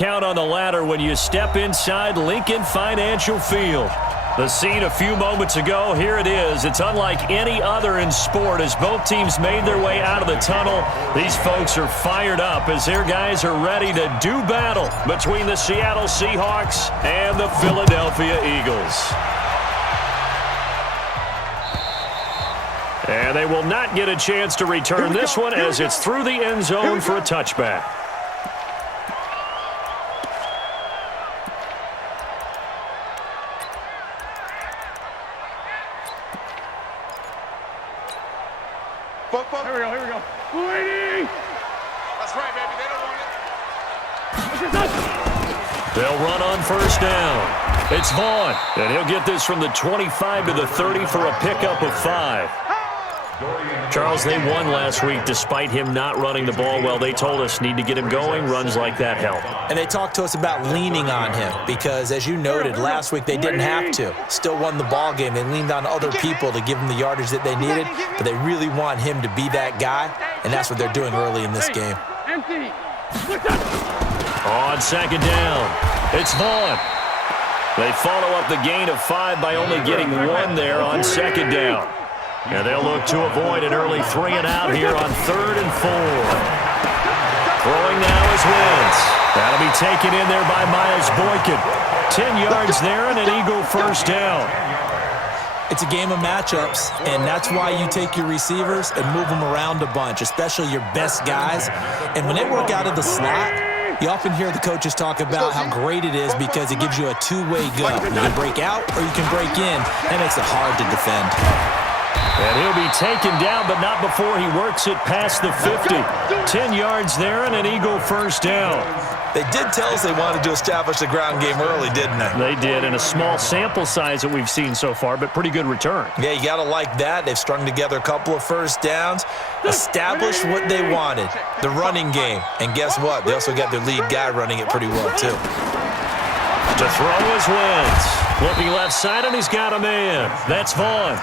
Count on the ladder when you step inside Lincoln Financial Field. The scene a few moments ago, here it is. It's unlike any other in sport as both teams made their way out of the tunnel. These folks are fired up as their guys are ready to do battle between the Seattle Seahawks and the Philadelphia Eagles. And they will not get a chance to return this one as it's through the end zone for a touchback. Here we go. Waiting. That's right, baby. They don't want it. They'll run on first down. It's Vaughn, and he'll get this from the 25 to the 30 for a pickup of 5. Charles, they won last week despite him not running the ball well. They told us need to get him going. Runs like that help. And they talked to us about leaning on him because, as you noted, last week they didn't have to. Still won the ball game. They leaned on other people to give them the yardage that they needed, but they really want him to be that guy, and that's what they're doing early in this game. On second down, it's Vaughn. They follow up the gain of 5 by only getting 1 there on second down. And they'll look to avoid an early 3-and-out here on 3rd and 4. Throwing now is Wentz. That'll be taken in there by Miles Boykin. 10 yards there and an Eagle first down. It's a game of matchups, and that's why you take your receivers and move them around a bunch, especially your best guys. And when they work out of the slot, you often hear the coaches talk about how great it is because it gives you a two-way go. You can break out or you can break in. That makes it hard to defend. And he'll be taken down, but not before he works it past the 50. 10 yards there and an Eagle first down. They did tell us they wanted to establish the ground game early, didn't they? They did, in a small sample size that we've seen so far, but pretty good return. Yeah, you got to like that. They've strung together a couple of first downs, established what they wanted, the running game. And guess what? They also got their lead guy running it pretty well, too. To throw is Wentz. Flipping left side, and he's got a man. That's Vaughn.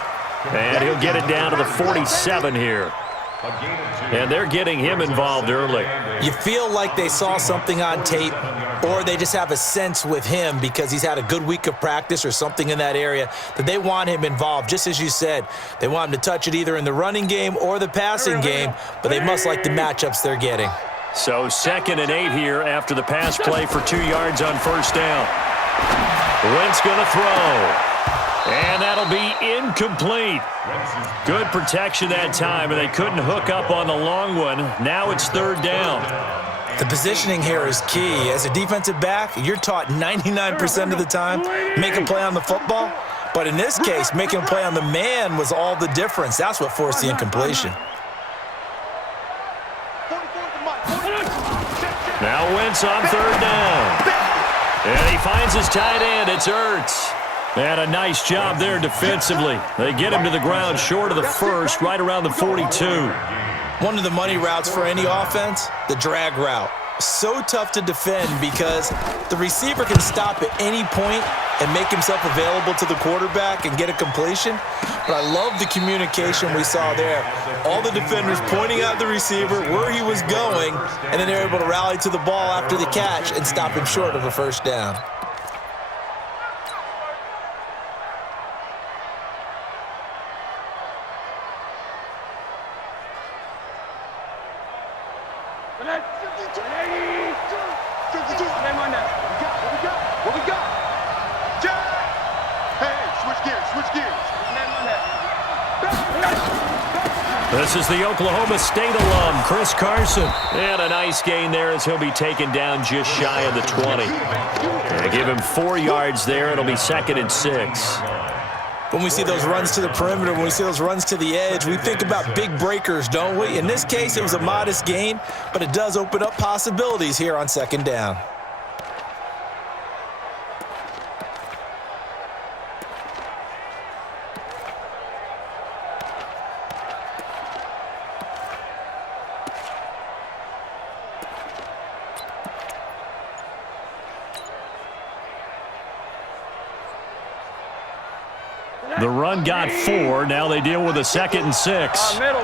And he'll get it down to the 47 here. And they're getting him involved early. You feel like they saw something on tape, or they just have a sense with him because he's had a good week of practice or something in that area that they want him involved. Just as you said, they want him to touch it either in the running game or the passing game, but they must like the matchups they're getting. So 2nd and 8 here after the pass play for 2 yards on first down. Wentz going to throw. And that'll be incomplete. Good protection that time, and they couldn't hook up on the long one. Now it's 3rd down. The positioning here is key. As a defensive back, you're taught 99% of the time, make a play on the football. But in this case, making a play on the man was all the difference. That's what forced the incompletion. Now Wentz on 3rd down. And he finds his tight end. It's Ertz. And a nice job there defensively. They get him to the ground short of the first, right around the 42. One of the money routes for any offense, the drag route. So tough to defend because the receiver can stop at any point and make himself available to the quarterback and get a completion. But I love the communication we saw there. All the defenders pointing out the receiver, where he was going, and then they're able to rally to the ball after the catch and stop him short of a first down. This is the Oklahoma State alum, Chris Carson. And a nice gain there as he'll be taken down just shy of the 20. And give him 4 yards there. It'll be 2nd and 6. When we see those runs to the perimeter, when we see those runs to the edge, we think about big breakers, don't we? In this case, it was a modest gain, but it does open up possibilities here on 2nd down. The run got 4. Now they deal with a 2nd and 6. Middle.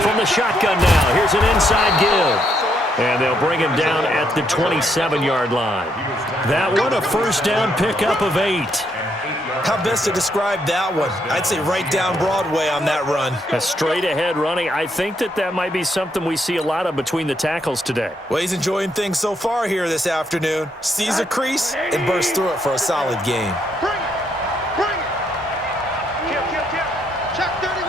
From the shotgun now. Here's an inside give. They'll bring him down at the 27-yard line. That one, a first down pickup of 8. How best to describe that one? I'd say right down Broadway on that run. A straight-ahead running. I think that might be something we see a lot of between the tackles today. Well, he's enjoying things so far here this afternoon. Sees a crease and bursts through it for a solid game. Bring it. Bring it. Kill. Check 31.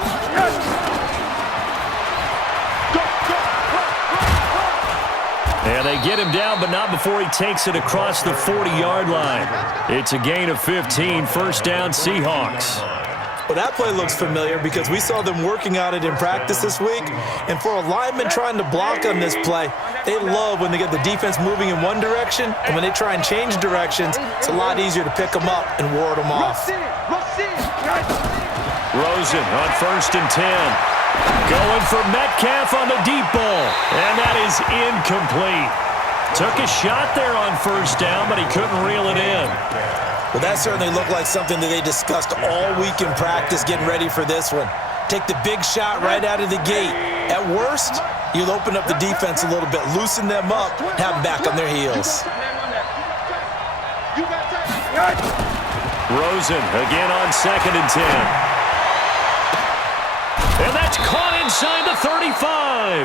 And they get him down, but not before he takes it across the 40-yard line. It's a gain of 15, first down Seahawks. Well, that play looks familiar because we saw them working on it in practice this week. And for a lineman trying to block on this play, they love when they get the defense moving in one direction, and when they try and change directions, it's a lot easier to pick them up and ward them off. Rosen on first and 10. Going for Metcalf on the deep ball, and that is incomplete. Took a shot there on first down, but he couldn't reel it in. Well, that certainly looked like something that they discussed all week in practice getting ready for this one. Take the big shot right out of the gate. At worst, you'll open up the defense a little bit, loosen them up, have them back on their heels. Rosen again on second and 10. And that's caught inside the 35.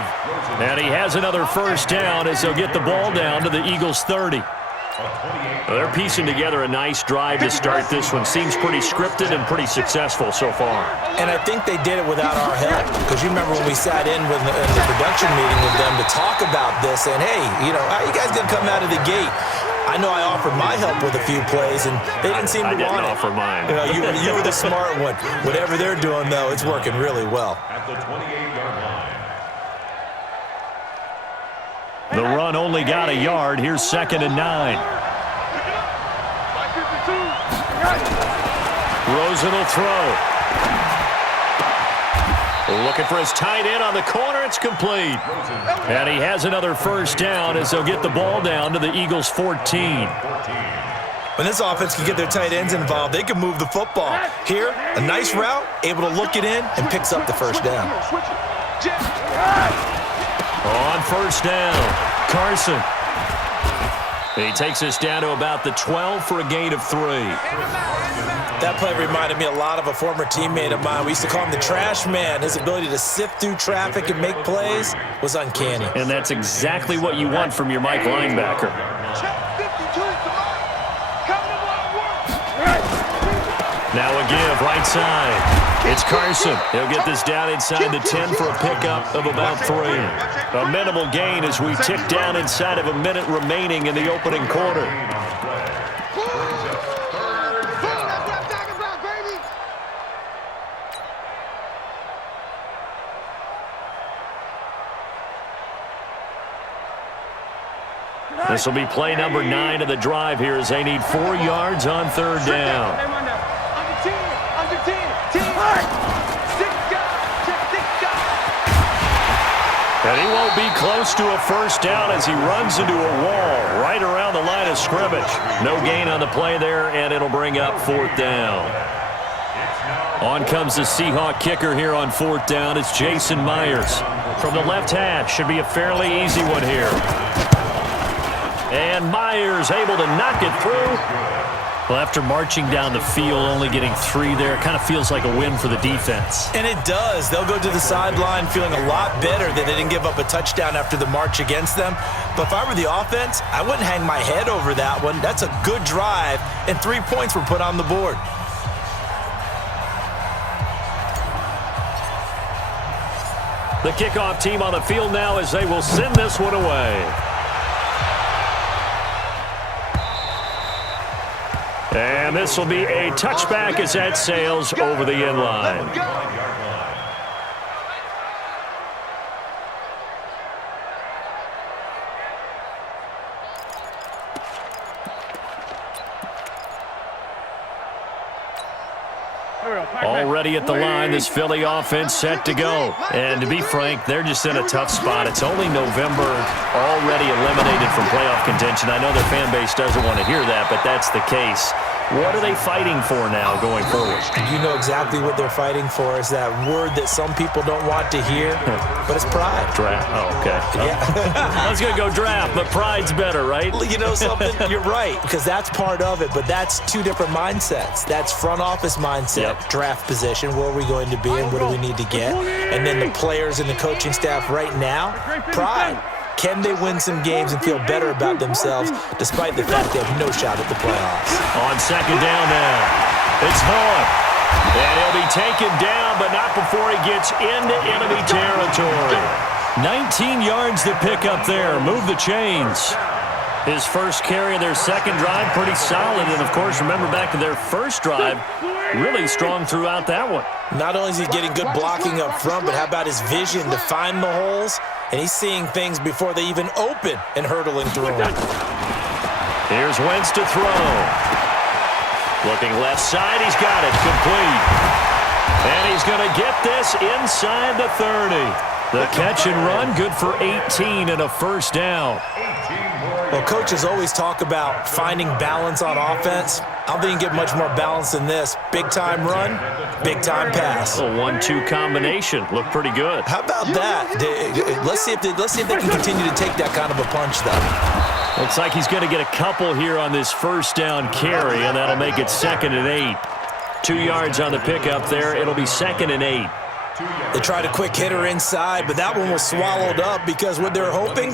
And he has another first down as they'll get the ball down to the Eagles' 30. Well, they're piecing together a nice drive to start this one. Seems pretty scripted and pretty successful so far. And I think they did it without our help. Because you remember when we sat in with the production meeting with them to talk about this, and hey, how you guys going to come out of the gate? I know I offered my help with a few plays, and they didn't seem to want it. I didn't offer mine. You were the smart one. Whatever they're doing, though, it's working really well. At the 28-yard line. The run only got a yard. Here's second and 9. Rosen will throw. Looking for his tight end on the corner. It's complete. And he has another first down as they'll get the ball down to the Eagles' 14. When this offense can get their tight ends involved, they can move the football. Here, a nice route, able to look it in, and picks up the first down. On first down, Carson. He takes us down to about the 12 for a gain of 3. That play reminded me a lot of a former teammate of mine. We used to call him the trash man. His ability to sift through traffic and make plays was uncanny. And that's exactly what you want from your Mike linebacker. Now a give, right side. It's Carson. He'll get this down inside the 10 for a pickup of about 3. A minimal gain as we tick down inside of a minute remaining in the opening quarter. This will be play number 9 of the drive here as they need 4 yards on third down. And he won't be close to a first down as he runs into a wall right around the line of scrimmage. No gain on the play there, and it'll bring up fourth down. On comes the Seahawk kicker here on fourth down. It's Jason Myers. From the left hash, should be a fairly easy one here. And Myers able to knock it through. Well, after marching down the field, only getting 3 there, it kind of feels like a win for the defense. And it does. They'll go to the sideline feeling a lot better that they didn't give up a touchdown after the march against them. But if I were the offense, I wouldn't hang my head over that one. That's a good drive, and 3 points were put on the board. The kickoff team on the field now as they will send this one away. And this will be a touchback as that sails over the end line. Already at the line, this Philly offense set to go. And to be frank, they're just in a tough spot. It's only November, already eliminated from playoff contention. I know their fan base doesn't want to hear that, but that's the case. What are they fighting for now going forward? You know exactly what they're fighting for. Is that word that some people don't want to hear, but it's pride. Draft. Oh, okay. Yeah. I was going to go draft, but pride's better, right? You know something? You're right, because that's part of it, but that's two different mindsets. That's front office mindset, draft position, where are we going to be and what do we need to get? And then the players and the coaching staff right now, pride. Can they win some games and feel better about themselves despite the fact they have no shot at the playoffs? On second down now, it's Vaughn. And he'll be taken down, but not before he gets into enemy territory. 19 yards to pick up there. Move the chains. His first carry of their second drive, pretty solid. And, of course, remember back to their first drive, really strong throughout that one. Not only is he getting good blocking up front, but how about his vision to find the holes? And he's seeing things before they even open and hurtling through them. Here's Wentz to throw. Looking left side, he's got it, complete. And he's going to get this inside the 30. The catch and run, good for 18 and a first down. Well, coaches always talk about finding balance on offense. I don't think you can get much more balance than this. Big-time run, big-time pass. A 1-2 combination. Looked pretty good. How about that? Let's see if they can continue to take that kind of a punch, though. Looks like he's going to get a couple here on this first down carry, and that'll make it 2nd and 8. 2 yards on the pickup there. It'll be 2nd and 8. They tried a quick hitter inside, but that one was swallowed up because what they're hoping,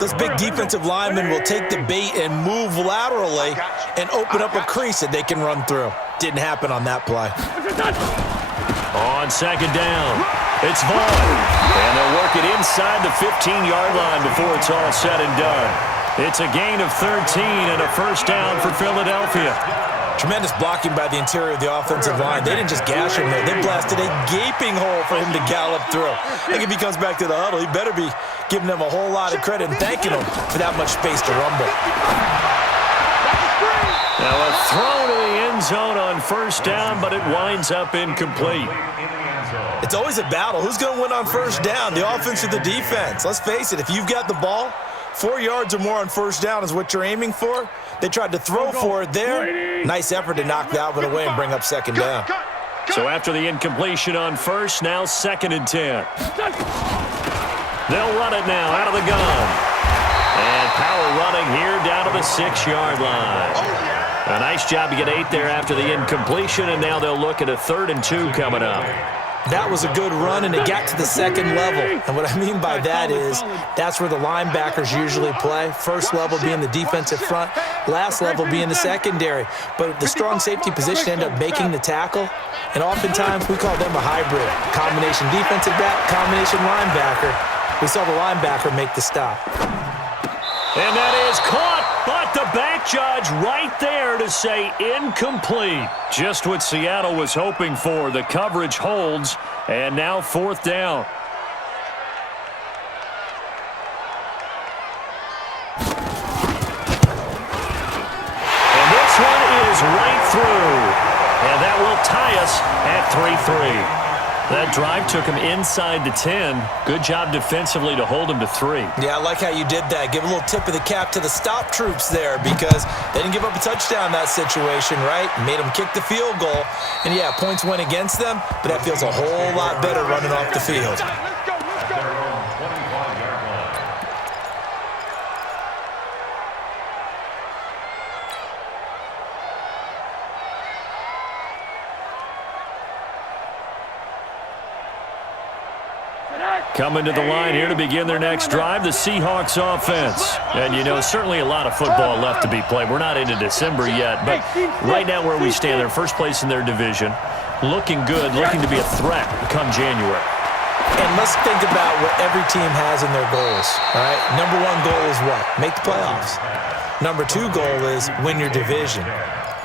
those big defensive linemen will take the bait and move laterally and open up a crease that they can run through. Didn't happen on that play. On second down, it's Vaughn. And they'll work it inside the 15-yard line before it's all said and done. It's a gain of 13 and a first down for Philadelphia. Tremendous blocking by the interior of the offensive line. They didn't just gash him there. They blasted a gaping hole for him to gallop through. I think if he comes back to the huddle, he better be giving them a whole lot of credit and thanking them for that much space to rumble. Now a throw to the end zone on first down, but it winds up incomplete. It's always a battle. Who's going to win on first down, the offense or the defense? Let's face it, if you've got the ball, 4 yards or more on first down is what you're aiming for. They tried to throw for it there. Nice effort to knock that one away and bring up second down. So after the incompletion on first, now 2nd and 10. They'll run it now out of the gun. And power running here down to the 6-yard line. A nice job to get 8 there after the incompletion, and now they'll look at a 3rd and 2 coming up. That was a good run, and it got to the second level. And what I mean by that is that's where the linebackers usually play. First level being the defensive front, last level being the secondary. But the strong safety position ended up making the tackle, and oftentimes we call them a hybrid. Combination defensive back, combination linebacker. We saw the linebacker make the stop. And that is caught, but the back judge right there to say incomplete. Just what Seattle was hoping for. The coverage holds, and now 4th down. And this one is right through, and that will tie us at 3-3. That drive took him inside the 10. Good job defensively to hold him to 3. Yeah, I like how you did that. Give a little tip of the cap to the stop troops there because they didn't give up a touchdown in that situation, right? Made them kick the field goal. And, yeah, points went against them, but that feels a whole lot better running off the field. Coming to the line here to begin their next drive, the Seahawks offense. And, you know, certainly a lot of football left to be played. We're not into December yet, but right now where we stand, they're first place in their division. Looking good, looking to be a threat come January. And let's think about what every team has in their goals, all right? Number 1 goal is what? Make the playoffs. Number 2 goal is win your division.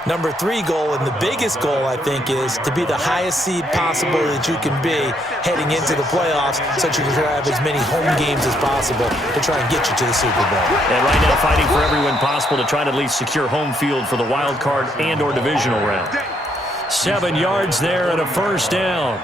Number 3 goal, and the biggest goal, I think, is to be the highest seed possible that you can be heading into the playoffs so that you can have as many home games as possible to try and get you to the Super Bowl. And right now fighting for every win possible to try to at least secure home field for the wild card and or divisional round. 7 yards there and a first down.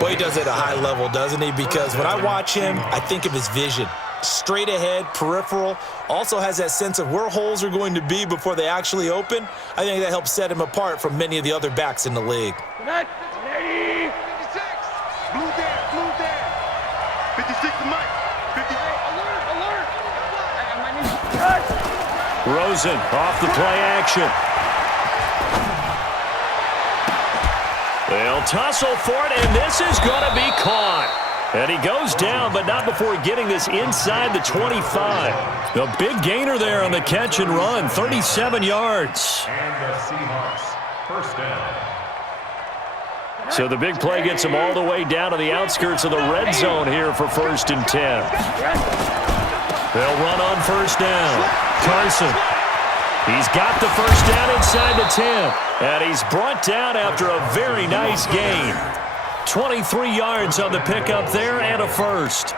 Boy, he does it at a high level, doesn't he? Because when I watch him, I think of his vision. straight ahead, peripheral, also has that sense of where holes are going to be before they actually open. I think that helps set him apart from many of the other backs in the league. 56. Blue there. 56 to Mike. 58. Alert. Rosen off the play action. They'll tussle for it, and this is going to be caught. And he goes down, but not before getting this inside the 25. The big gainer there on the catch and run, 37 yards. And the Seahawks, first down. So the big play gets him all the way down to the outskirts of the red zone here for 1st and 10. They'll run on 1st down. Carson. He's got the 1st down inside the 10. And he's brought down after a very nice gain. 23 yards on the pickup there and a 1st.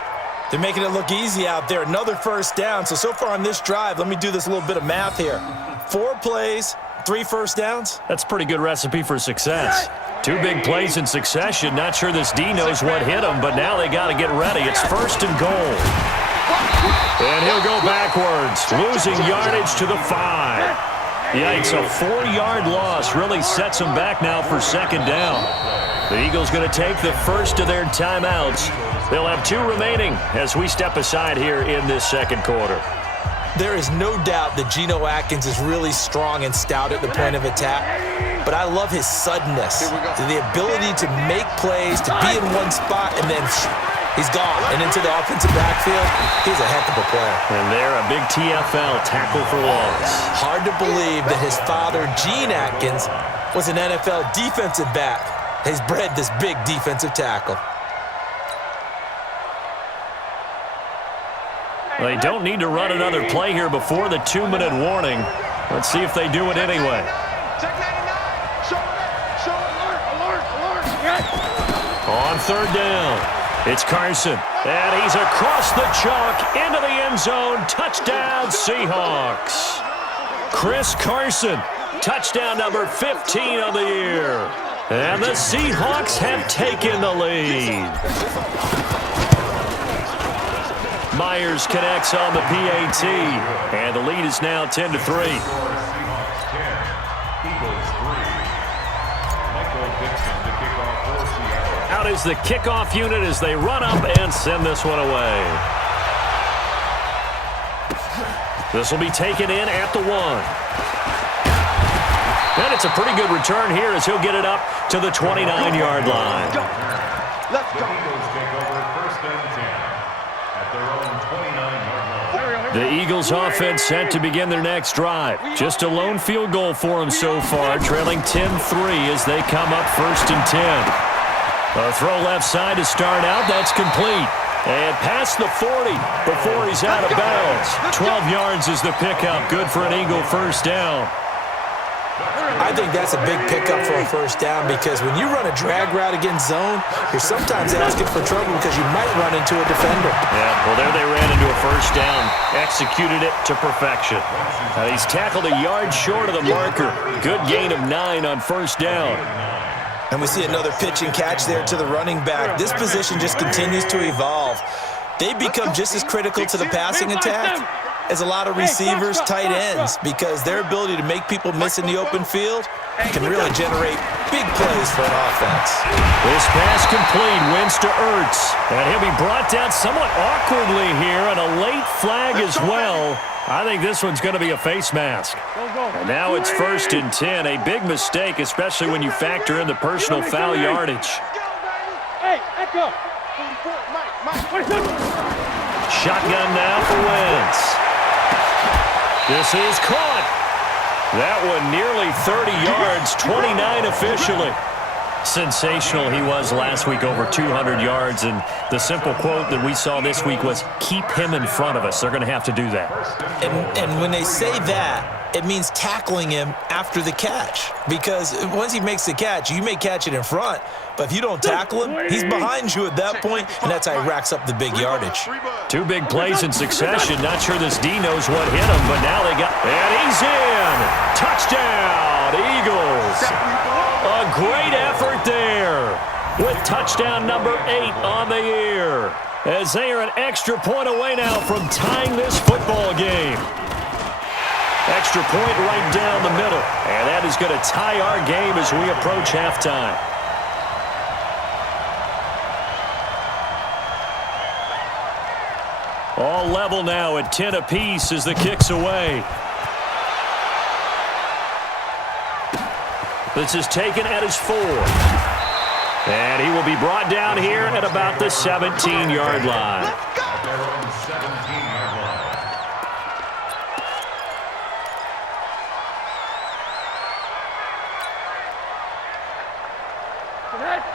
They're making it look easy out there. Another 1st down. So far on this drive, let me do this little bit of math here. 4 plays, 3 1st downs. That's a pretty good recipe for success. 2 big plays in succession. Not sure this D knows what hit him, but now they got to get ready. It's 1st and goal. And he'll go backwards, losing yardage to the 5. Yikes, a 4-yard loss really sets them back now for 2nd down. The Eagles going to take the first of their timeouts. They'll have 2 remaining as we step aside here in this 2nd quarter. There is no doubt that Geno Atkins is really strong and stout at the point of attack, but I love his suddenness, the ability to make plays, to be in one spot, and then he's gone and into the offensive backfield. He's a heck of a player. And there, a big TFL, tackle for loss. Hard to believe that his father, Gene Atkins, was an NFL defensive back. He's bred this big defensive tackle. They don't need to run another play here before the 2-minute warning. Let's see if they do it anyway. Check 99. Show alert. On 3rd down, it's Carson. And he's across the chalk into the end zone. Touchdown, Seahawks. Chris Carson, touchdown number 15 of the year. And the Seahawks have taken the lead. Myers connects on the PAT, and the lead is now 10-3. Seahawks 10, Eagles 3. Michael Dixon to kick off for Seattle. Out is the kickoff unit as they run up and send this one away. This will be taken in at the 1. And it's a pretty good return here as he'll get it up to the 29-yard line. Let's The go. Eagles take over 1st and 10 at their own 29-yard line. The Eagles offense set to begin their next drive. Just a lone field goal for them so far, trailing 10-3 as they come up 1st and 10. A throw left side to start out. That's complete. And past the 40 before he's out of bounds. 12 yards is the pickup. Good for an Eagle 1st down. I think that's a big pickup for a 1st down because when you run a drag route against zone, you're sometimes asking for trouble because you might run into a defender. Yeah, well, there they ran into a 1st down. Executed it to perfection. He's tackled a yard short of the marker. Good gain of 9 on 1st down. And we see another pitch and catch there to the running back. This position just continues to evolve. They become just as critical to the passing attack as a lot of receivers, tight ends, because their ability to make people miss in the open field can really generate big plays for an offense. This pass complete, wins to Ertz. And he'll be brought down somewhat awkwardly here, and a late flag as well. I think this one's going to be a face mask. And now it's 1st and 10, a big mistake, especially when you factor in the personal foul yardage. Hey, Echo. Shotgun now for Wentz. This is caught. That one nearly 30 yards, 29 officially. Sensational he was last week, over 200 yards. And the simple quote that we saw this week was, keep him in front of us. They're going to have to do that. And when they say that, it means tackling him after the catch. Because once he makes the catch, you may catch it in front. But if you don't tackle him, he's behind you at that point, and that's how he racks up the big yardage. 2 big plays in succession. Not sure this D knows what hit him, but now they got... And he's in! Touchdown, Eagles! A great effort there with touchdown number 8 on the year. as they are an extra point away now from tying this football game. Extra point right down the middle, and that is going to tie our game as we approach halftime. All level now at 10 apiece as the kick's away. This is taken at his 4. And he will be brought down here at about the 17-yard line.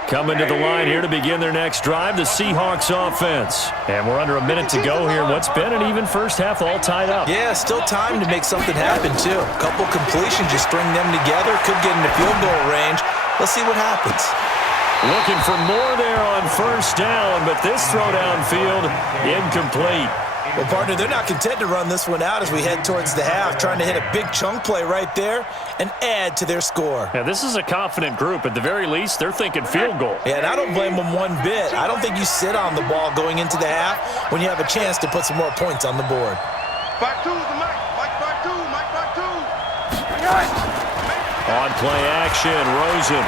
Coming to the line here to begin their next drive, the Seahawks offense. And we're under a minute to go here in what's been an even first half, all tied up. Yeah, still time to make something happen, too. A couple completions, you string them together, could get into field goal range. Let's see what happens. Looking for more there on first down, but this throw downfield, incomplete. Well, partner, they're not content to run this one out as we head towards the half, trying to hit a big chunk play right there and add to their score. Yeah, this is a confident group. At the very least, they're thinking field goal. Yeah, and I don't blame them one bit. I don't think you sit on the ball going into the half when you have a chance to put some more points on the board. Back two, the Mike. Mike back two. Mike back two. On play action, Rosen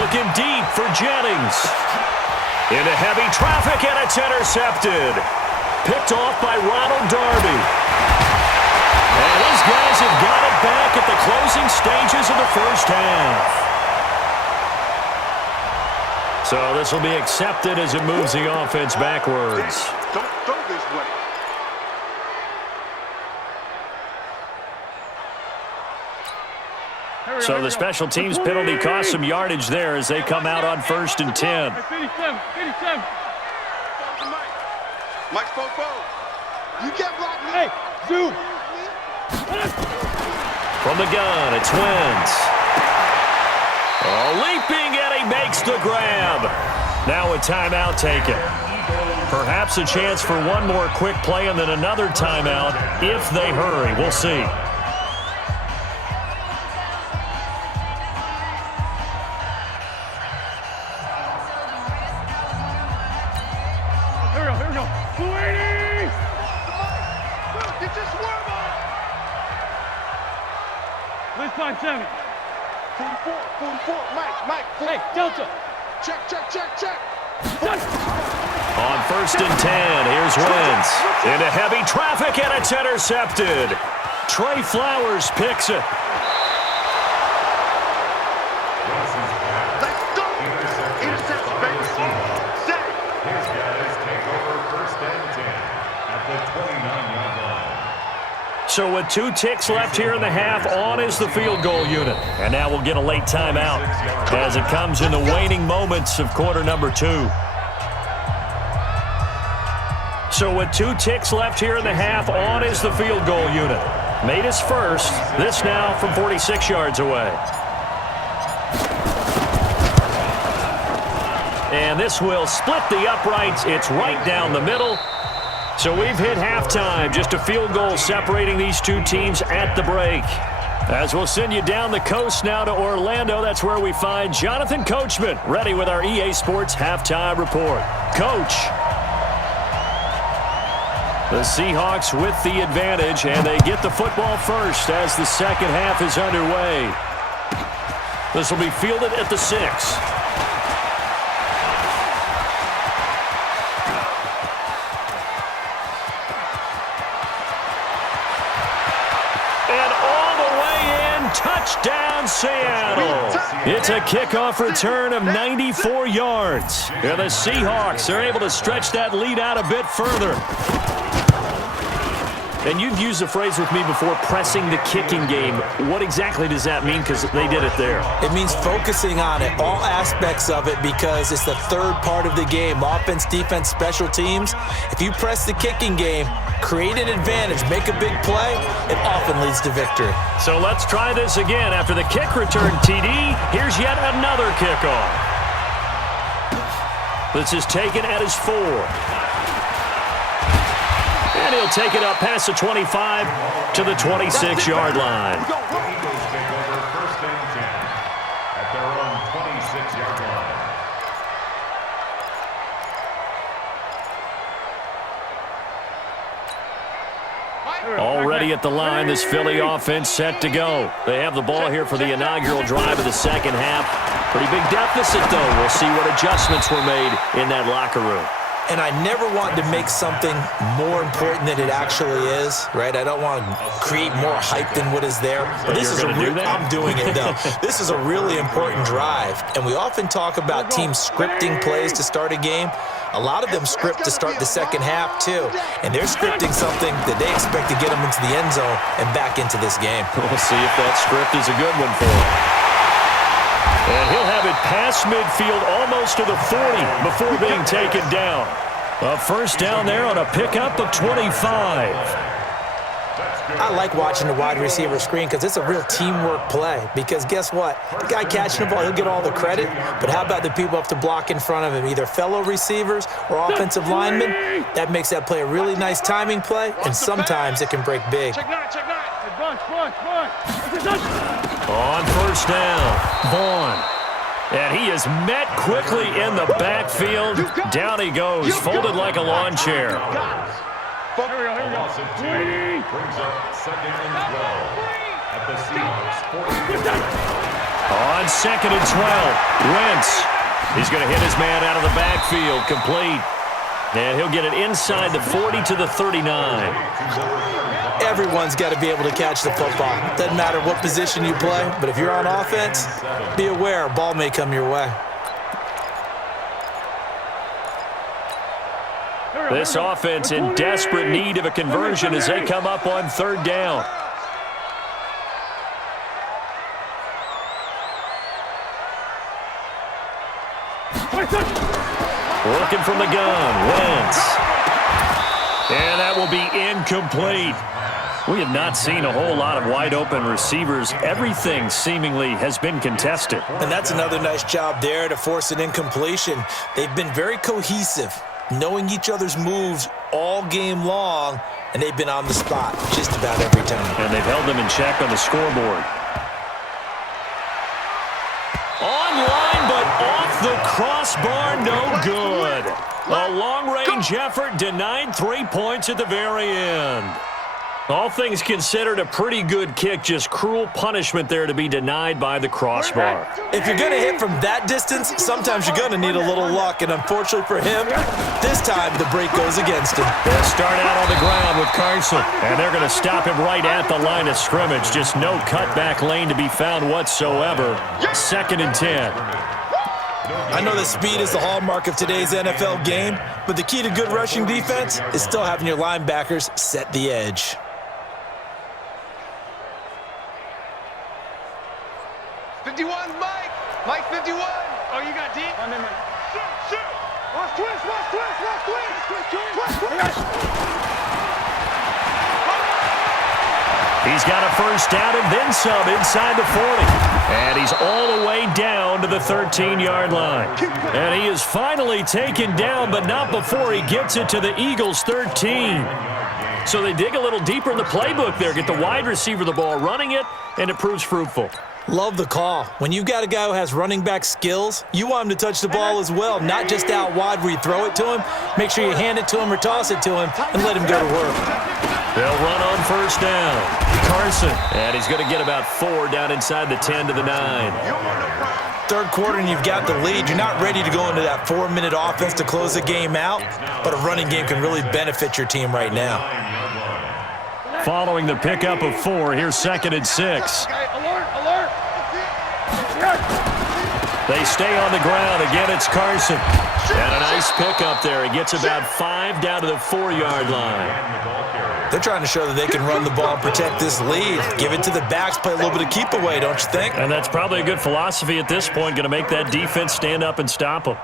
looking deep for Jennings. Into heavy traffic, and it's intercepted. Picked off by Ronald Darby. And these guys have got it back at the closing stages of the first half. So this will be accepted as it moves the offense backwards. Don't throw this way. So the special teams penalty cost some yardage there as they come out on 1st and 10. Mike spoke forward. You get blocked. Hey, zoom. From the gun, it's Wentz. Oh, leaping, and he makes the grab. Now a timeout taken. Perhaps a chance for one more quick play and then another timeout if they hurry. We'll see. Let's find 7. 44, Mike. Hey, Delta. Check. On 1st and 10, here's Wentz. Into heavy traffic, and it's intercepted. Trey Flowers picks it. Let's go. Interception, baby. Set. His guys take over 1st and 10 at the 29-yard line. So with 2 ticks left here in the half, on is the field goal unit. And now we'll get a late timeout as it comes in the waning moments of quarter number 2. So with 2 ticks left here in the half, on is the field goal unit. Made his first. This now from 46 yards away. And this will split the uprights. It's right down the middle. So we've hit halftime, just a field goal separating these two teams at the break. As we'll send you down the coast now to Orlando, that's where we find Jonathan Coachman, ready with our EA Sports halftime report. Coach. The Seahawks with the advantage, and they get the football first as the second half is underway. This will be fielded at the 6. Touchdown, Seattle. It's a kickoff return of 94 yards. And the Seahawks are able to stretch that lead out a bit further. And you've used the phrase with me before, pressing the kicking game. What exactly does that mean? Because they did it there. It means focusing on it, all aspects of it, because it's the third part of the game. Offense, defense, special teams. If you press the kicking game, create an advantage, make a big play, it often leads to victory. So let's try this again. After the kick return, TD, here's yet another kickoff. This is taken at his 4. And he'll take it up past the 25 to the 26-yard line. The Eagles take over 1st and 10 at their own 26-yard line. Already at the line, this Philly offense set to go. They have the ball here for the inaugural drive of the second half. Pretty big deficit, though. We'll see what adjustments were made in that locker room. And I never want to make something more important than it actually is, right? I don't want to create more hype than what is there. But this is I'm doing it, though. This is a really important drive. And we often talk about teams scripting plays to start a game. A lot of them script to start the second half, too. And they're scripting something that they expect to get them into the end zone and back into this game. We'll see if that script is a good one for them. And he'll have it past midfield almost to the 40 before being taken down. A first down there on a pickup of 25. I like watching the wide receiver screen because it's a real teamwork play. Because guess what? The guy catching the ball, he'll get all the credit. But how about the people up to block in front of him, either fellow receivers or offensive linemen? That makes that play a really nice timing play, and sometimes it can break big. On first down, Vaughn. And he is met quickly in the backfield. Down he goes, folded like a lawn chair. Here we go. Brings up 2nd and 12 at the Seahawks 40. On 2nd and 12, Wentz. He's going to hit his man out of the backfield, complete. And he'll get it inside the 40 to the 39. Everyone's got to be able to catch the football. Doesn't matter what position you play, but if you're on offense, be aware a ball may come your way. This offense in desperate need of a conversion as they come up on 3rd down. Looking from the gun, Wentz. And that will be incomplete. We have not seen a whole lot of wide-open receivers. Everything seemingly has been contested. And that's another nice job there to force an incompletion. They've been very cohesive, knowing each other's moves all game long, and they've been on the spot just about every time. And they've held them in check on the scoreboard. Online, but off the crossbar, no good. A long-range effort denied 3 points at the very end. All things considered, a pretty good kick, just cruel punishment there to be denied by the crossbar. If you're going to hit from that distance, sometimes you're going to need a little luck, and unfortunately for him, this time the break goes against him. They'll start out on the ground with Carson, and they're going to stop him right at the line of scrimmage. Just no cutback lane to be found whatsoever. 2nd and 10. I know that speed is the hallmark of today's NFL game, but the key to good rushing defense is still having your linebackers set the edge. Mike 51. Oh, you got deep? Shoot. Watch twist. He's got a first down and then some inside the 40. And he's all the way down to the 13-yard line. And he is finally taken down, but not before he gets it to the Eagles' 13. So they dig a little deeper in the playbook there, get the wide receiver the ball, running it, and it proves fruitful. Love the call. When you've got a guy who has running back skills, you want him to touch the ball as well, not just out wide where you throw it to him. Make sure you hand it to him or toss it to him and let him go to work. They'll run on first down. Carson, and he's going to get about 4 down inside the 10 to the 9. 3rd quarter and you've got the lead. You're not ready to go into that 4-minute offense to close the game out, but a running game can really benefit your team right now. Following the pickup of 4, here's 2nd and 6. They stay on the ground. Again, it's Carson. And a nice pickup there. He gets about 5 down to the 4-yard line. They're trying to show that they can run the ball and protect this lead. Give it to the backs, play a little bit of keep away, don't you think? And that's probably a good philosophy at this point. Going to make that defense stand up and stop them.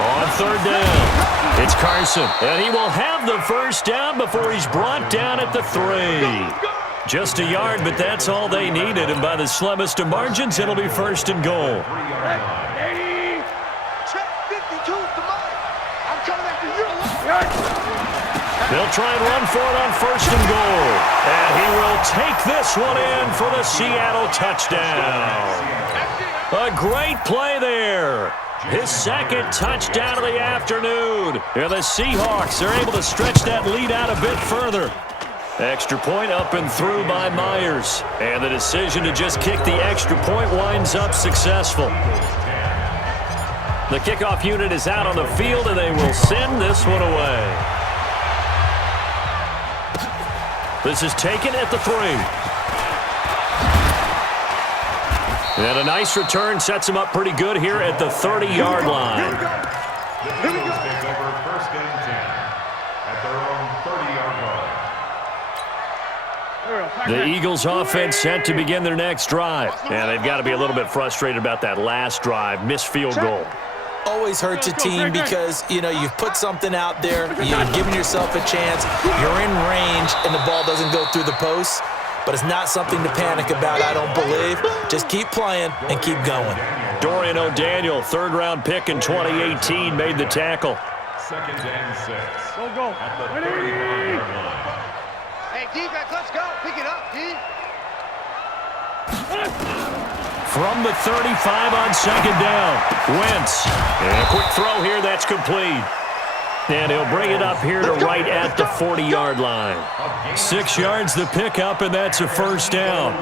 On 3rd down, it's Carson, and he will have the first down before he's brought down at the 3. Just a yard, but that's all they needed, and by the slimmest of margins, it'll be 1st and goal. They'll try and run for it on 1st and goal, and he will take this one in for the Seattle touchdown. A great play there. His second touchdown of the afternoon. And the Seahawks are able to stretch that lead out a bit further. Extra point up and through by Myers. And the decision to just kick the extra point winds up successful. The kickoff unit is out on the field, and they will send this one away. This is taken at the 3. And a nice return sets him up pretty good here at the 30-yard line. The Eagles take over first and 10 at their own 30-yard line. The Eagles offense set to begin their next drive. And they've got to be a little bit frustrated about that last drive, missed field goal. Always hurts a team because, you've put something out there, you've given yourself a chance, you're in range, and the ball doesn't go through the post. But it's not something to panic about, I don't believe. Just keep playing and keep going. Dorian O'Daniel, third-round pick in 2018, made the tackle. Second and 6. Go. At the 35-yard line. Hey, defense, let's go. Pick it up, D. From the 35 on second down, Wentz. And a quick throw here, that's complete. And he'll bring it up here to right at the 40-yard line. 6 yards the pickup, and that's a first down.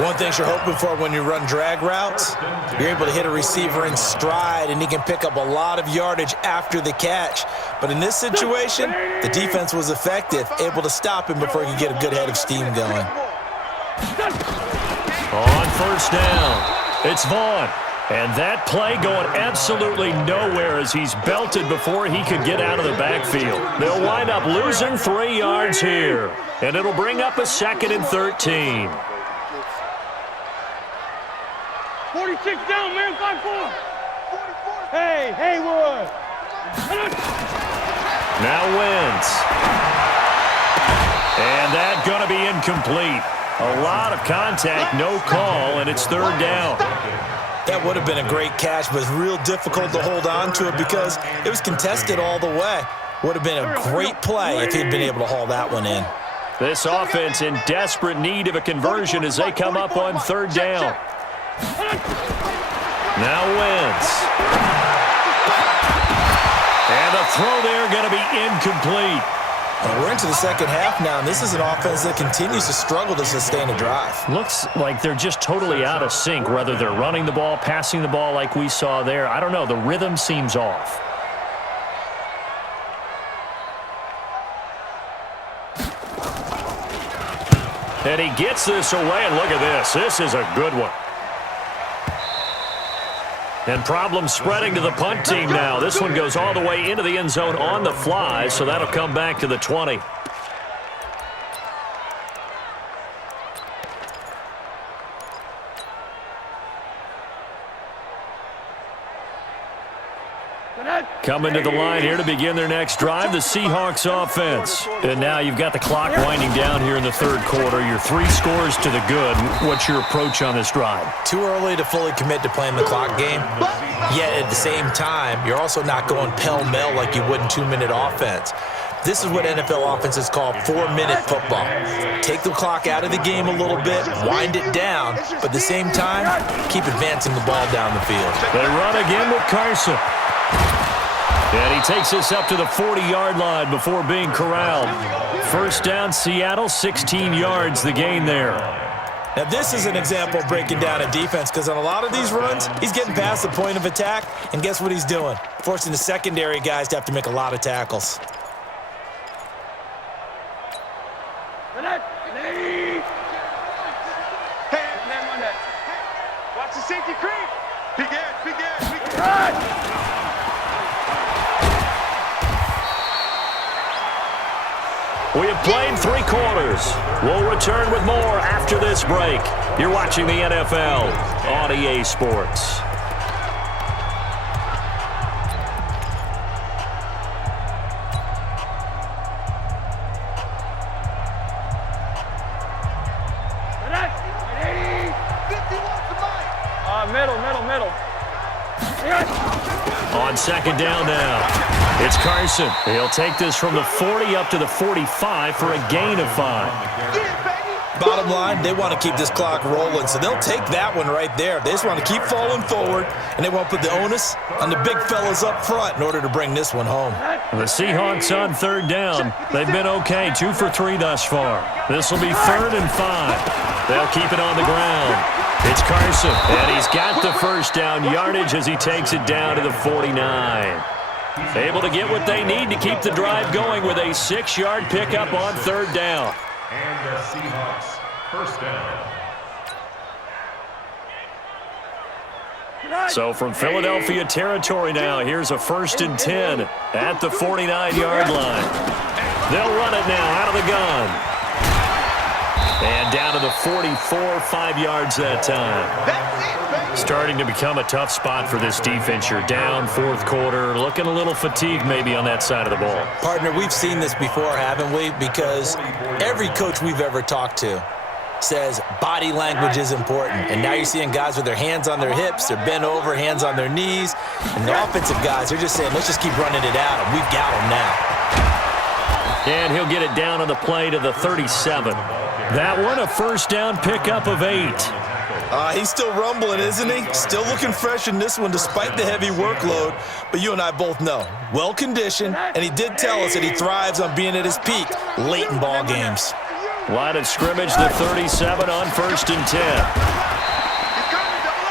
One thing you're hoping for when you run drag routes, you're able to hit a receiver in stride, and he can pick up a lot of yardage after the catch. But in this situation, the defense was effective, able to stop him before he could get a good head of steam going. On first down, it's Vaughn. And that play going absolutely nowhere as he's belted before he could get out of the backfield. They'll wind up losing 3 yards here. And it'll bring up a 2nd and 13. 46 down, man, 5-4. Hey, Haywood. Now Wentz. And that's going to be incomplete. A lot of contact, no call, and it's third down. That would have been a great catch, but it's real difficult to hold on to it because it was contested all the way. Would have been a great play if he'd been able to haul that one in. This offense in desperate need of a conversion as they come up on third down. Now Wentz. And the throw there going to be incomplete. Well, we're into the second half now, and this is an offense that continues to struggle to sustain a drive. Looks like they're just totally out of sync, whether they're running the ball, passing the ball like we saw there. I don't know. The rhythm seems off. And he gets this away, and look at this. This is a good one. And problems spreading to the punt team now. This one goes all the way into the end zone on the fly, so that'll come back to the 20. Coming to the line here to begin their next drive, the Seahawks offense. And now you've got the clock winding down here in the third quarter. You're 3 scores to the good. What's your approach on this drive? Too early to fully commit to playing the clock game. Yet at the same time, you're also not going pell-mell like you would in 2-minute offense. This is what NFL offenses call 4-minute football. Take the clock out of the game a little bit, wind it down, but at the same time, keep advancing the ball down the field. They run again with Carson. And he takes this up to the 40-yard line before being corralled. First down, Seattle, 16 yards, the gain there. Now, this is an example of breaking down a defense because on a lot of these runs, he's getting past the point of attack, and guess what he's doing? Forcing the secondary guys to have to make a lot of tackles. Watch the safety creep. Begin. We have played 3 quarters. We'll return with more after this break. You're watching the NFL on EA Sports. Middle. On second down now, it's Carson. He'll take this from the 40 up to the 45 for a gain of 5. Bottom line, they want to keep this clock rolling, so they'll take that one right there. They just want to keep falling forward, and they want to put the onus on the big fellas up front in order to bring this one home. The Seahawks on third down. They've been okay, 2 for 3 thus far. This will be 3rd and 5. They'll keep it on the ground. It's Carson, and he's got the first down yardage as he takes it down to the 49. Able to get what they need to keep the drive going with a 6-yard pickup on third down. And the Seahawks first down. So from Philadelphia territory now, here's a 1st and 10 at the 49-yard line. They'll run it now out of the gun. And down to the 44, 5 yards that time. Starting to become a tough spot for this defense. You're down 4th quarter, looking a little fatigued maybe on that side of the ball. Partner, we've seen this before, haven't we? Because every coach we've ever talked to says body language is important. And now you're seeing guys with their hands on their hips, they're bent over, hands on their knees. And the offensive guys, they're just saying, let's just keep running it out, and we've got them now. And he'll get it down on the play to the 37. That one, a first down pickup of 8. He's still rumbling, isn't he? Still looking fresh in this one despite the heavy workload. But you and I both know, well-conditioned, and he did tell us that he thrives on being at his peak late in ball games. Line of scrimmage, the 37 on 1st and 10.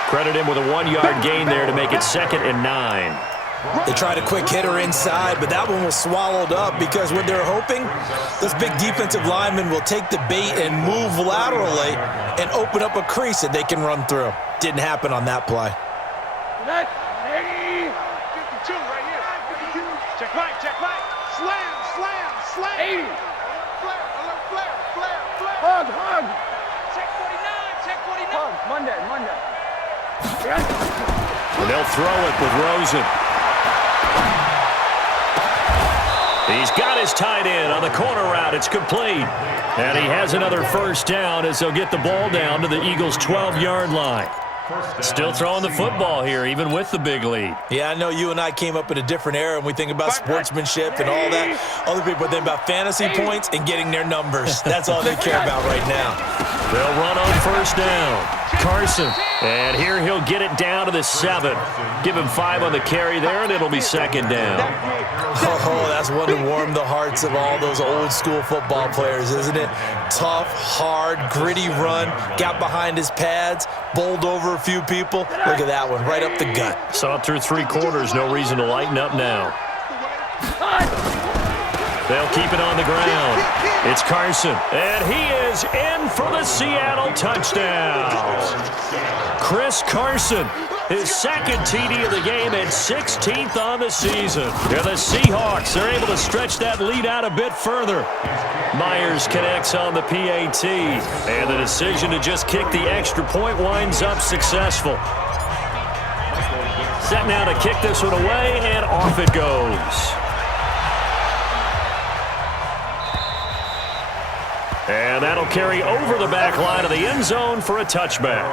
Credit him with a 1-yard gain there to make it 2nd and 9. They tried a quick hitter inside, but that one was swallowed up because what they're hoping, those big defensive linemen will take the bait and move laterally and open up a crease that they can run through. Didn't happen on that play. 52 right here. 52. Check right, check right. Slam, slam, slam. 80. Flare, alert, flare, flare, flare. Hug, hug. Check 49, check 49. Hug, Monday. And they'll throw it with Rosen. He's got his tight end on the corner route. It's complete. And he has another first down as they'll get the ball down to the Eagles' 12-yard line. Still throwing the football here, even with the big lead. Yeah, I know you and I came up in a different era, and we think about sportsmanship and all that. Other people think about fantasy points and getting their numbers. That's all they care about right now. They'll run on first down. Carson. And here he'll get it down to the 7. Give him 5 on the carry there, and it'll be 2nd down. Oh, that's one to warm the hearts of all those old-school football players, isn't it? Tough, hard, gritty run. Got behind his pads, bowled over a few people. Look at that one, right up the gut. Saw it through 3 quarters. No reason to lighten up now. They'll keep it on the ground. It's Carson, and he is in for the Seattle touchdown. Chris Carson, his 2nd TD of the game and 16th on the season. Yeah, the Seahawks are able to stretch that lead out a bit further. Myers connects on the PAT, and the decision to just kick the extra point winds up successful. Set now to kick this one away, and off it goes. And that'll carry over the back line of the end zone for a touchback.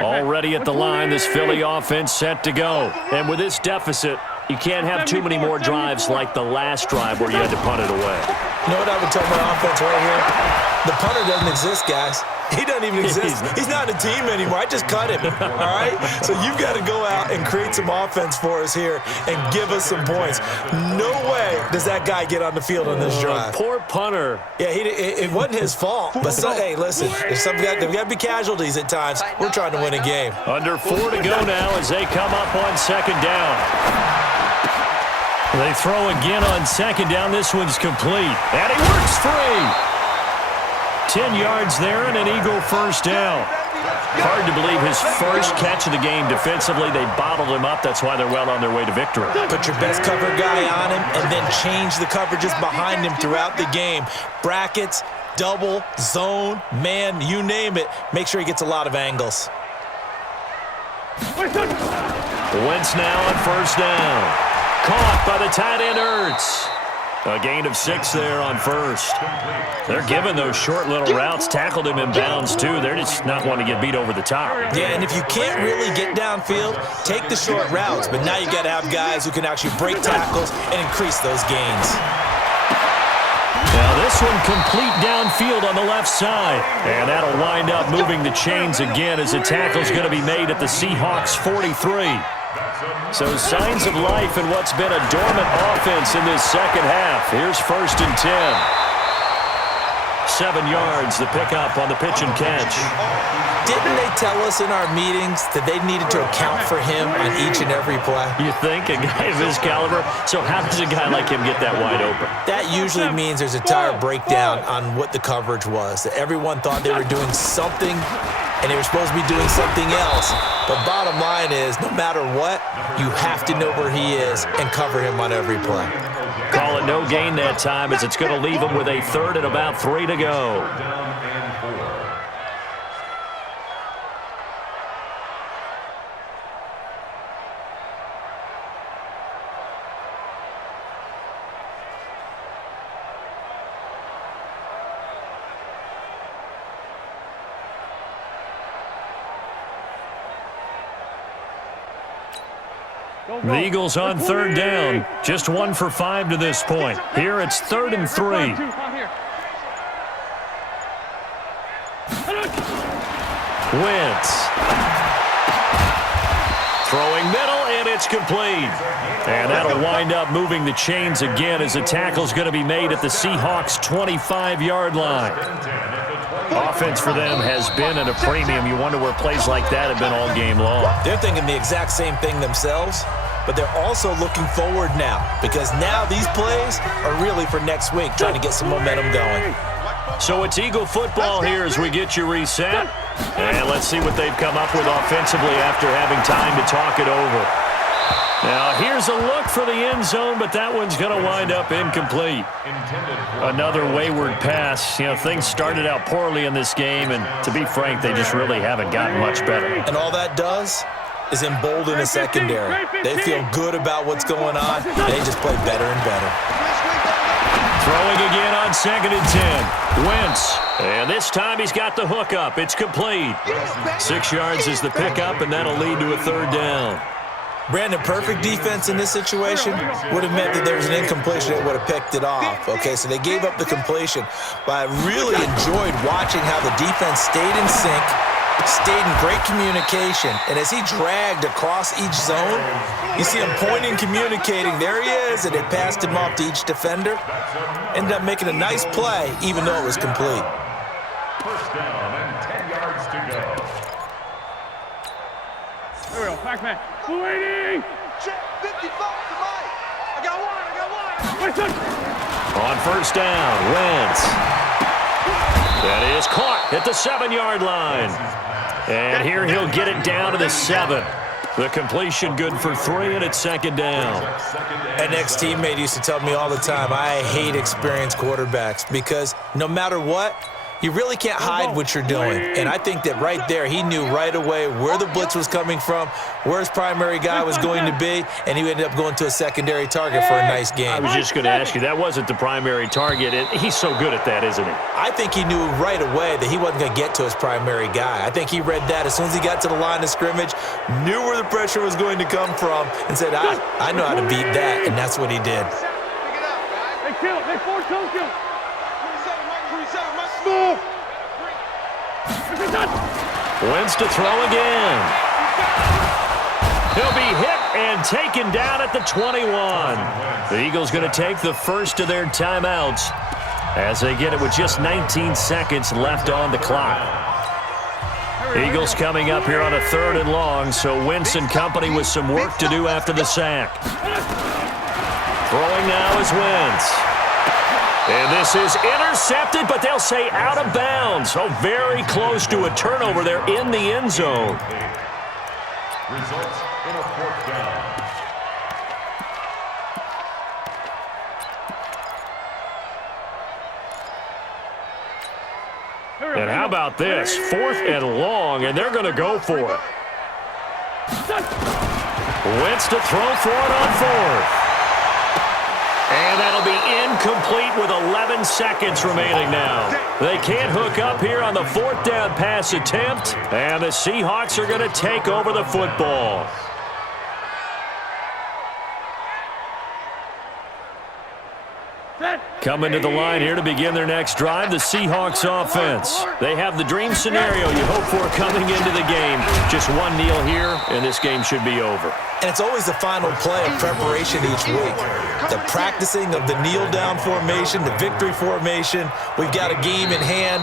Already at the line, this Philly offense set to go. And with this deficit, you can't have too many more drives like the last drive where you had to punt it away. You know what I would tell my offense right here? The punter doesn't exist, guys. He doesn't even exist. He's not a team anymore. I just cut him, all right? So you've got to go out and create some offense for us here and give us some points. No way does that guy get on the field on this drive. Poor punter. Yeah, it wasn't his fault. But, hey, listen, there's got to be casualties at times. We're trying to win a game. Under 4 to go now as they come up on 2nd down. They throw again on 2nd down. This one's complete. And he works free. 10 yards there and an Eagle first down. Hard to believe his first catch of the game defensively. They bottled him up. That's why they're well on their way to victory. Put your best cover guy on him and then change the coverages behind him throughout the game. Brackets, double, zone, man, you name it. Make sure he gets a lot of angles. Wentz now on first down. Caught by the tight end Ertz. A gain of 6 there on first. They're giving those short little routes. Tackled him in bounds, too. They're just not wanting to get beat over the top. Yeah, and if you can't really get downfield, take the short routes. But now you got to have guys who can actually break tackles and increase those gains. Now this one complete downfield on the left side. And that'll wind up moving the chains again as the tackle's going to be made at the Seahawks 43. So signs of life in what's been a dormant offense in this second half. Here's 1st and 10. 7 yards, the pickup on the pitch and catch. Didn't they tell us in our meetings that they needed to account for him on each and every play? You think? A guy of his caliber? So how does a guy like him get that wide open? That usually means there's a tire breakdown on what the coverage was. That everyone thought they were doing something, and they were supposed to be doing something else. But bottom line is, no matter what, you have to know where he is and cover him on every play. Call it no gain that time as it's going to leave him with a 3rd and about 3 to go. The Eagles on 3rd down. Just 1 for 5 to this point. Here it's 3rd and 3. Wentz. Throwing middle, and it's complete. And that'll wind up moving the chains again as the tackle's going to be made at the Seahawks 25-yard line. Offense for them has been at a premium. You wonder where plays like that have been all game long. They're thinking the exact same thing themselves, but they're also looking forward now because now these plays are really for next week, trying to get some momentum going. So it's Eagle football here as we get you reset. And let's see what they've come up with offensively after having time to talk it over. Now, here's a look for the end zone, but that one's going to wind up incomplete. Another wayward pass. You know, things started out poorly in this game, and to be frank, they just really haven't gotten much better. And all that does is embolden the secondary. They feel good about what's going on, and they just play better and better. Throwing again on 2nd and 10. Wentz. And this time he's got the hook up. It's complete. 6 yards is the pickup, and that'll lead to a 3rd down. Brandon, perfect defense in this situation would have meant that there was an incompletion that would have picked it off. Okay, so they gave up the completion. But I really enjoyed watching how the defense stayed in sync, stayed in great communication. And as he dragged across each zone, you see him pointing, communicating. There he is, and they passed him off to each defender. Ended up making a nice play, even though it was complete. 1st down and 10 yards to go. Here we go, pack man. 280! Check 55 to Mike. I got one. On 1st down, Wentz. That is caught at the 7-yard line. And here he'll get it down to the 7. The completion good for 3, and it's 2nd down. An ex-teammate used to tell me all the time, I hate experienced quarterbacks because no matter what, you really can't hide what you're doing. And I think that right there, he knew right away where the blitz was coming from, where his primary guy was going to be, and he ended up going to a secondary target for a nice game. I was just going to ask you, that wasn't the primary target. He's so good at that, isn't he? I think he knew right away that he wasn't going to get to his primary guy. I think he read that as soon as he got to the line of scrimmage, knew where the pressure was going to come from, and said, I know how to beat that, and that's what he did. They kill. They force don't kill. 27, Mike. Move. Wentz to throw again. He'll be hit and taken down at the 21. The Eagles going to take the first of their timeouts as they get it with just 19 seconds left on the clock. Eagles coming up here on a 3rd and long, so Wentz and company with some work to do after the sack. Throwing now is Wentz. And this is intercepted, but they'll say out of bounds. So very close to a turnover there in the end zone. Results in a 4th down. And how about this? 4th and long, and they're going to go for it. Wentz to throw for it on 4th. And that'll be incomplete with 11 seconds remaining now. They can't hook up here on the 4th down pass attempt, and the Seahawks are going to take over the football. Coming to the line here to begin their next drive, the Seahawks offense. They have the dream scenario you hope for coming into the game. Just one kneel here, and this game should be over. And it's always the final play of preparation each week. The practicing of the kneel-down formation, the victory formation. We've got a game in hand.